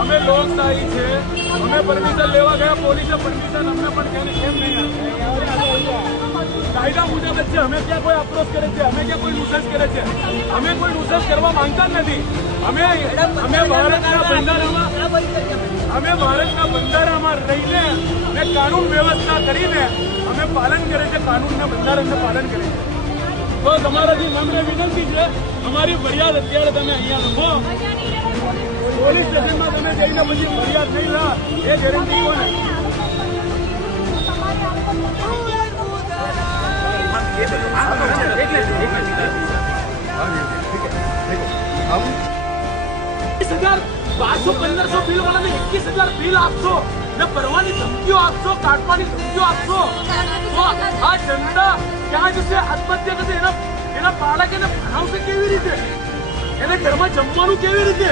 અમે લોકશાહી છે, અમે પરમિશન લેવા ગયા, પોલીસે પરમિશન અમને પણ કેમ નહીં કાયદા મુજબ જ છે. અમે ક્યાં કોઈ અપ્રોચ કરે છે, અમે ક્યાં કોઈ નુસન્સ કરે છે? અમે કોઈ નુસન્સ કરવા માંગતા જ નથી. અમે ભારતના બંધારામાં રહીને અને કાનૂન વ્યવસ્થા કરીને અમે પાલન કરે છે, કાનૂનના બંધારણનું પાલન કરે છે. તો તમારાથી નમ્ર વિનંતી છે, અમારી ફરિયાદ અત્યારે તમે અહીંયા લખો, પોલીસ સ્ટેશનમાં તમે જઈને પછી ફરિયાદ નહીં લા એ ગેરંટી કોને? हम 21,000 1200-1500 બિલ વાળાને 21,000 બિલ આપશો ને ભરવાની ધમકીઓ આપશો, કાઢવાની ધમકીઓ આપશો, તો આ જનતા ક્યાં જશે? આત્મહત્યા કરશે. એના બાળક એને ભણાવશે કેવી રીતે? એને ઘરમાં જમવાનું કેવી રીતે?